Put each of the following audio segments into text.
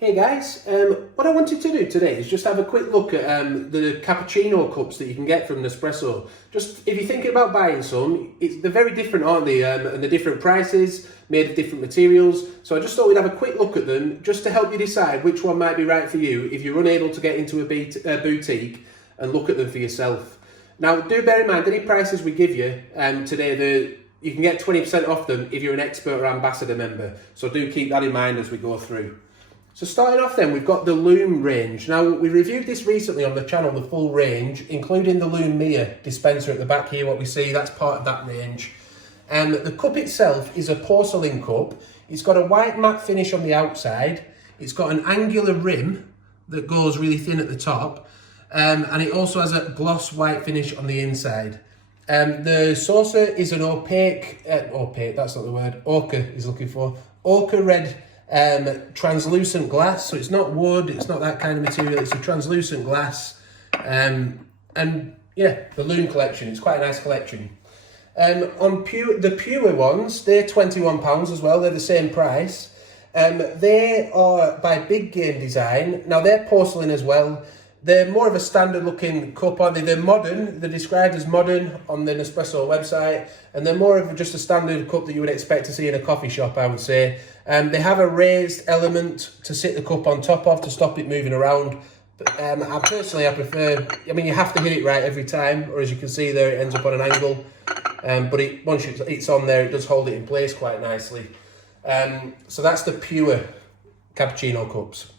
Hey guys, what I wanted to do today is just have a quick look at the cappuccino cups that you can get from Nespresso. Just if you're thinking about buying some, they're very different, aren't they? And they're different prices, made of different materials. So I just thought we'd have a quick look at them just to help you decide which one might be right for you if you're unable to get into a boutique and look at them for yourself. Now, do bear in mind, any prices we give you today, you can get 20% off them if you're an expert or ambassador member. So do keep that in mind as we go through. So starting off then, we've got the Lume range. Now, we reviewed this recently on the channel, the full range, including the Lume dispenser at the back here, what we see, that's part of that range. The cup itself is a porcelain cup. It's got a white matte finish on the outside. It's got an angular rim that goes really thin at the top. And it also has a gloss white finish on the inside. The saucer is an opaque, that's not the word, ochre is looking for, ochre red translucent glass. So it's not wood, it's not that kind of material, it's a translucent glass. And yeah, the Lume collection, it's quite a nice collection. On the pure ones, they're £21 as well, they're the same price. They are by Big Game Design. Now they're porcelain as well. They're more of a standard looking cup, aren't they? They're modern, they're described as modern on the Nespresso website, and they're more of just a standard cup that you would expect to see in a coffee shop, I would say. They have a raised element to sit the cup on top of to stop it moving around. I prefer, you have to hit it right every time, or as you can see there, it ends up on an angle. But once it's on there, it does hold it in place quite nicely. So that's the pure cappuccino cups.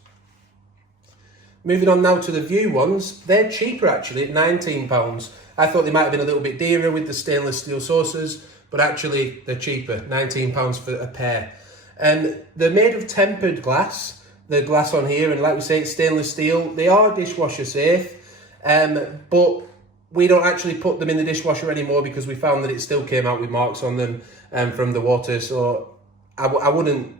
Moving on now to the View ones, they're cheaper actually at £19. I thought they might have been a little bit dearer with the stainless steel saucers, but actually they're cheaper, £19 for a pair. They're made of tempered glass, the glass on here, and like we say, it's stainless steel. They are dishwasher safe, but we don't actually put them in the dishwasher anymore because we found that it still came out with marks on them from the water, so I wouldn't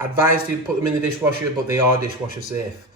advise to put them in the dishwasher, but they are dishwasher safe.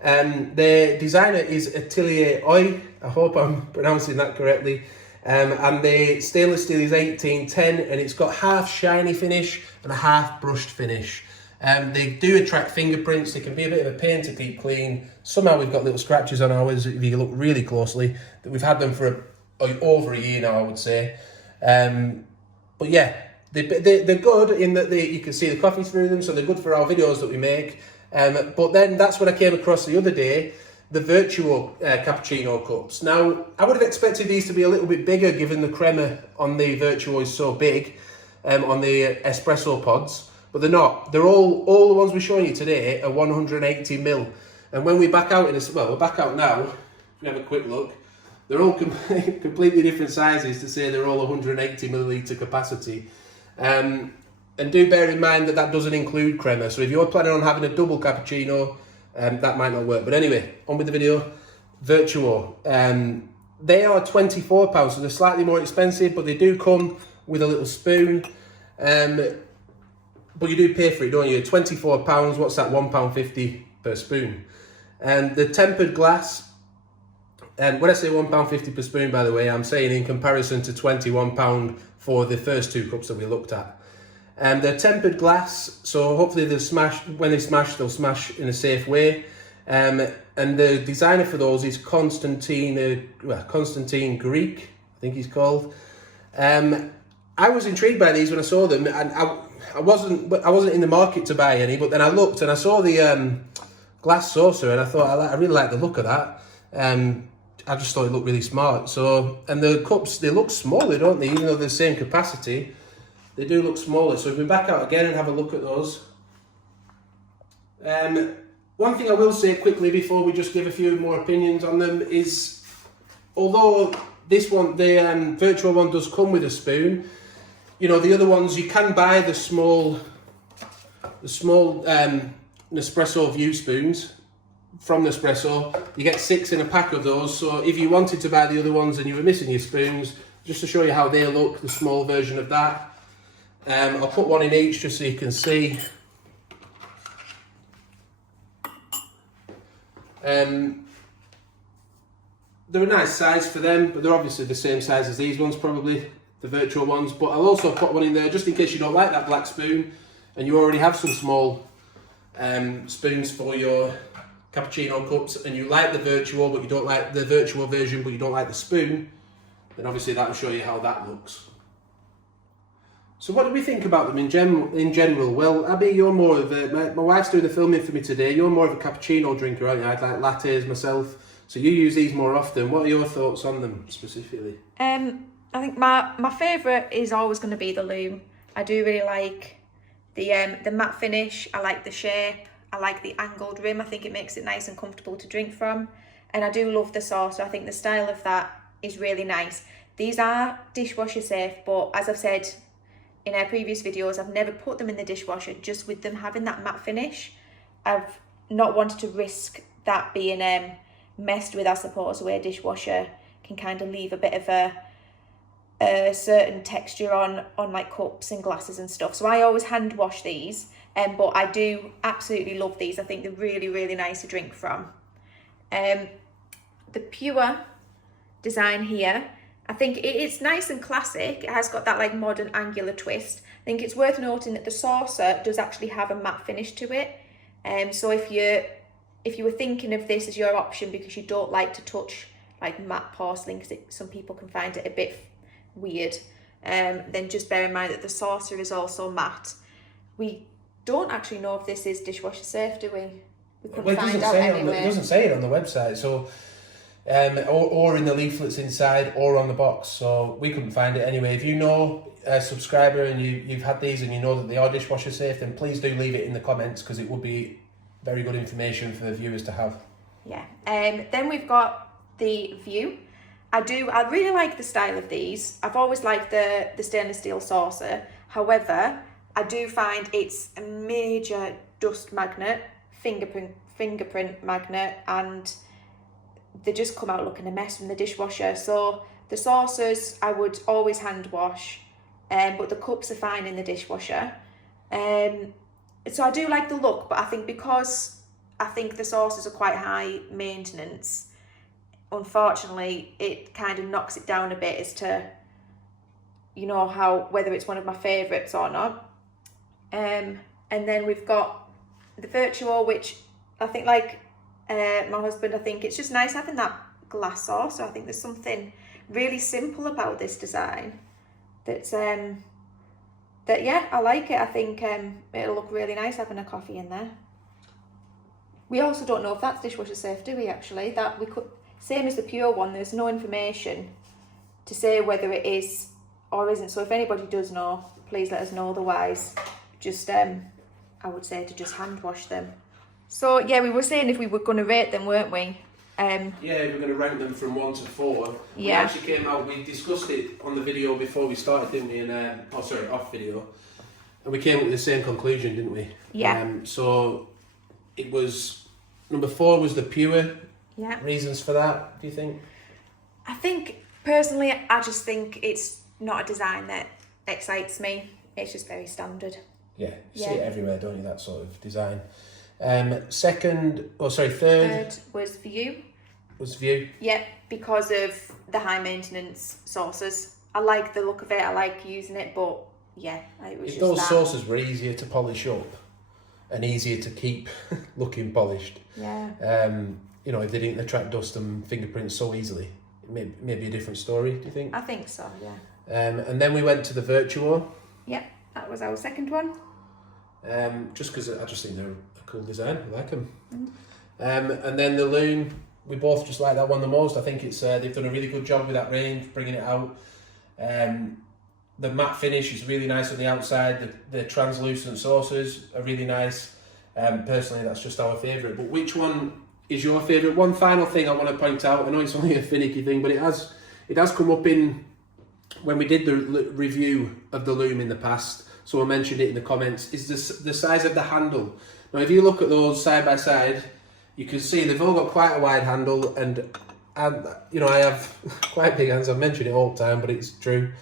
The designer is Atelier Oil, I hope I'm pronouncing that correctly, and the stainless steel is 1810, and it's got half shiny finish and a half brushed finish. They do attract fingerprints, they can be a bit of a pain to keep clean. Somehow we've got little scratches on ours, if you look really closely. We've had them for over a year now, I would say. But yeah, they're good in that you can see the coffee through them, so they're good for our videos that we make. But then that's what I came across the other day, the Vertuo cappuccino cups. Now, I would have expected these to be a little bit bigger given the crema on the Vertuo is so big on the espresso pods, but they're not. They're all the ones we're showing you today are 180ml. And when we back out we're back out now, if we have a quick look, they're all completely different sizes to say they're all 180ml capacity. And do bear in mind that doesn't include crema. So if you're planning on having a double cappuccino, that might not work. But anyway, on with the video. Vertuo. They are £24, so they're slightly more expensive, but they do come with a little spoon. But you do pay for it, don't you? £24, what's that? £1.50 per spoon. The tempered glass, and when I say £1.50 per spoon, by the way, I'm saying in comparison to £21 for the first two cups that we looked at. They're tempered glass, so hopefully when they smash, they'll smash in a safe way. And the designer for those is Constantine Greek, I think he's called. I was intrigued by these when I saw them, and I wasn't in the market to buy any, but then I looked and I saw the glass saucer, and I thought I really like the look of that. I just thought it looked really smart. So, and the cups, they look smaller, don't they? Even though they're the same capacity, they do look smaller. So if we back out again and have a look at those. One thing I will say quickly before we just give a few more opinions on them is, although this one, the Vertuo one does come with a spoon, the other ones, you can buy the small Nespresso View spoons from Nespresso. You get 6 in a pack of those. So if you wanted to buy the other ones and you were missing your spoons, just to show you how they look, the small version of that. I'll put one in each just so you can see. They're a nice size for them, but they're obviously the same size as these ones, probably, the Vertuo ones. But I'll also put one in there just in case you don't like that black spoon and you already have some small spoons for your cappuccino cups, and you like the Vertuo, but you don't like the Vertuo version, but you don't like the spoon, then obviously that will show you how that looks. So what do we think about them in general? Well, Abby, you're more of a, my wife's doing the filming for me today, you're more of a cappuccino drinker, aren't you? I like lattes myself, so you use these more often. What are your thoughts on them specifically? I think my favourite is always going to be the Lume. I do really like the matte finish, I like the shape, I like the angled rim. I think it makes it nice and comfortable to drink from. And I do love the saucer. I think the style of that is really nice. These are dishwasher safe, but as I've said in our previous videos, I've never put them in the dishwasher just with them having that matte finish. I've not wanted to risk that being messed with, I suppose, where a dishwasher can kind of leave a bit of a certain texture on like cups and glasses and stuff. So I always hand wash these, but I do absolutely love these. I think they're really, really nice to drink from. The Pure design here, I think it's nice and classic. It has got that like modern angular twist. I think it's worth noting that the saucer does actually have a matte finish to it. So if you were thinking of this as your option because you don't like to touch like matte porcelain, because some people can find it a bit weird, then just bear in mind that the saucer is also matte. We don't actually know if this is dishwasher safe, do we? We couldn't find out anyway. It doesn't say it on the website, so or in the leaflets inside, or on the box. So we couldn't find it anyway. If you know a subscriber and you've had these and you know that they are dishwasher safe, then please do leave it in the comments, because it would be very good information for the viewers to have. Yeah. Then we've got the View. I really like the style of these. I've always liked the stainless steel saucer. However, I do find it's a major dust magnet, fingerprint magnet, and they just come out looking a mess from the dishwasher. So the saucers I would always hand wash, but the cups are fine in the dishwasher. So I do like the look, but I think because I think the saucers are quite high maintenance, unfortunately it kind of knocks it down a bit as to, you know, whether it's one of my favourites or not. And then we've got the Vertuo, which I think, like my husband, I think it's just nice having that glass saucer. I think there's something really simple about this design that's that, yeah, I like it. I think it'll look really nice having a coffee in there. We also don't know if that's dishwasher safe, do we, actually? That we could, same as the Pure one, there's no information to say whether it is or isn't. So if anybody does know, please let us know. Otherwise, just I would say to just hand wash them. So yeah, we were saying if we were going to rate them, weren't we? Yeah, we're going to rank them from 1 to 4. Yeah. We actually came out, we discussed it on the video before we started, didn't we? Off video. And we came up with the same conclusion, didn't we? Yeah. So it was, number 4 was the Pure. Yeah. Reasons for that, do you think? I think, personally, I just think it's not a design that excites me. It's just very standard. Yeah, you see it everywhere, don't you, that sort of design. Third was View. Was View? Yeah, because of the high maintenance saucers. I like the look of it, I like using it, but yeah, it was if just those that. saucers were easier to polish up and easier to keep looking polished, yeah. You know, if they didn't attract dust and fingerprints so easily, it may be a different story, do you think? I think so, yeah. And then we went to the Vertuo. Yeah, that was our second one. Just because I just think they're a cool design, I like them. And then the Lume, we both just like that one the most. I think it's they've done a really good job with that range, bringing it out. The matte finish is really nice on the outside. The translucent saucers are really nice. Personally, that's just our favourite. But which one is your favourite? One final thing I want to point out. I know it's only a finicky thing, but it has come up in when we did the review of the Lume in the past. So I mentioned it in the comments. Is the size of the handle? Now, if you look at those side by side, you can see they've all got quite a wide handle, and you know, I have quite big hands. I've mentioned it all the time, but it's true.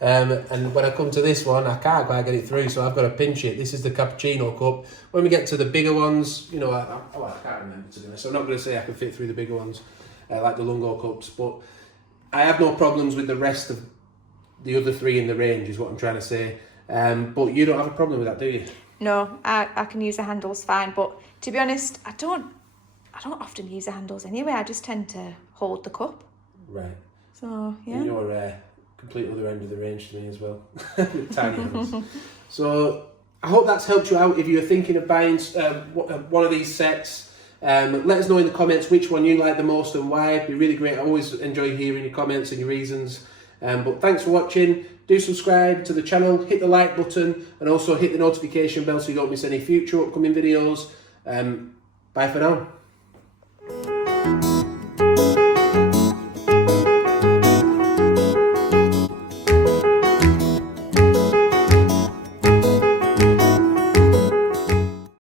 And when I come to this one, I can't quite get it through, so I've got to pinch it. This is the cappuccino cup. When we get to the bigger ones, you know, I can't remember, to be honest. So I'm not going to say I can fit through the bigger ones, like the Lungo cups, but I have no problems with the rest of the other 3 in the range, is what I'm trying to say. But you don't have a problem with that, do you? No, I can use the handles fine, but to be honest, I don't often use the handles anyway. I just tend to hold the cup. Right. So yeah. And you're complete other end of the range to me as well, with tiny hands. So I hope that's helped you out if you're thinking of buying one of these sets. Let us know in the comments which one you like the most and why. It'd be really great. I always enjoy hearing your comments and your reasons. But thanks for watching. Do subscribe to the channel, hit the like button, and also hit the notification bell so you don't miss any future upcoming videos. Bye for now.